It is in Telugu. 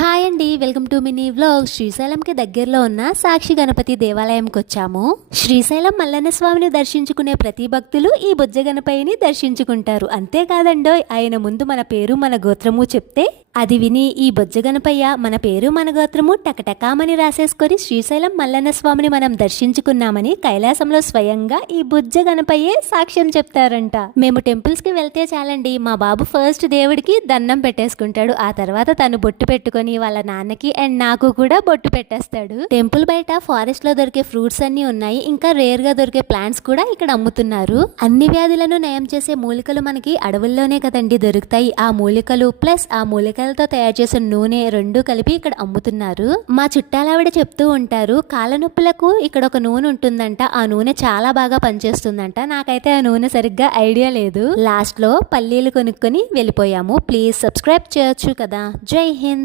హాయ్ అండి, వెల్కమ్ టు మినీ వ్లాగ్. శ్రీశైలంకి దగ్గరలో ఉన్న సాక్షి గణపతి దేవాలయంకి వచ్చాము. శ్రీశైలం మల్లన్న స్వామిని దర్శించుకునే ప్రతి భక్తులు ఈ బుజ్జ గణపయ్యని దర్శించుకుంటారు. అంతేకాదండోయ్, ఆయన ముందు మన పేరు మన గోత్రము చెప్తే అది విని ఈ బొజ్జ గణపయ్య మన పేరు మన గోత్రము టకటకామని రాసేసుకొని శ్రీశైలం మల్లన్న స్వామిని మనం దర్శించుకున్నామని కైలాసంలో స్వయంగా ఈ బుజ్జ గణపయ్యే సాక్ష్యం చెప్తారంట. మేము టెంపుల్స్ కి వెళ్తే చాలండి, మా బాబు ఫస్ట్ దేవుడికి దండం పెట్టేసుకుంటాడు. ఆ తర్వాత తను బొట్టు పెట్టుకొని వాళ్ళ నాన్నకి అండ్ నాకు కూడా బొట్టు పెట్టేస్తాడు. టెంపుల్ బయట ఫారెస్ట్ లో దొరికే ఫ్రూట్స్ అన్ని ఉన్నాయి. ఇంకా రేర్ గా దొరికే ప్లాంట్స్ కూడా ఇక్కడ అమ్ముతున్నారు. అన్ని వ్యాధులను నయం చేసే మూలికలు మనకి అడవుల్లోనే కదండి దొరుకుతాయి. ఆ మూలికలు ప్లస్ ఆ మూలికలతో తయారు చేసిన నూనె రెండు కలిపి ఇక్కడ అమ్ముతున్నారు. మా చుట్టాలావిడ చెప్తూ ఉంటారు, కాళ్ళ నొప్పులకు ఇక్కడ ఒక నూనె ఉంటుందంట, ఆ నూనె చాలా బాగా పనిచేస్తుందంట. నాకైతే ఆ నూనె సరిగ్గా ఐడియా లేదు. లాస్ట్ లో పల్లీలు కొనుక్కొని వెళ్ళిపోయాము. ప్లీజ్ సబ్స్క్రైబ్ చేయొచ్చు కదా. జై హింద్.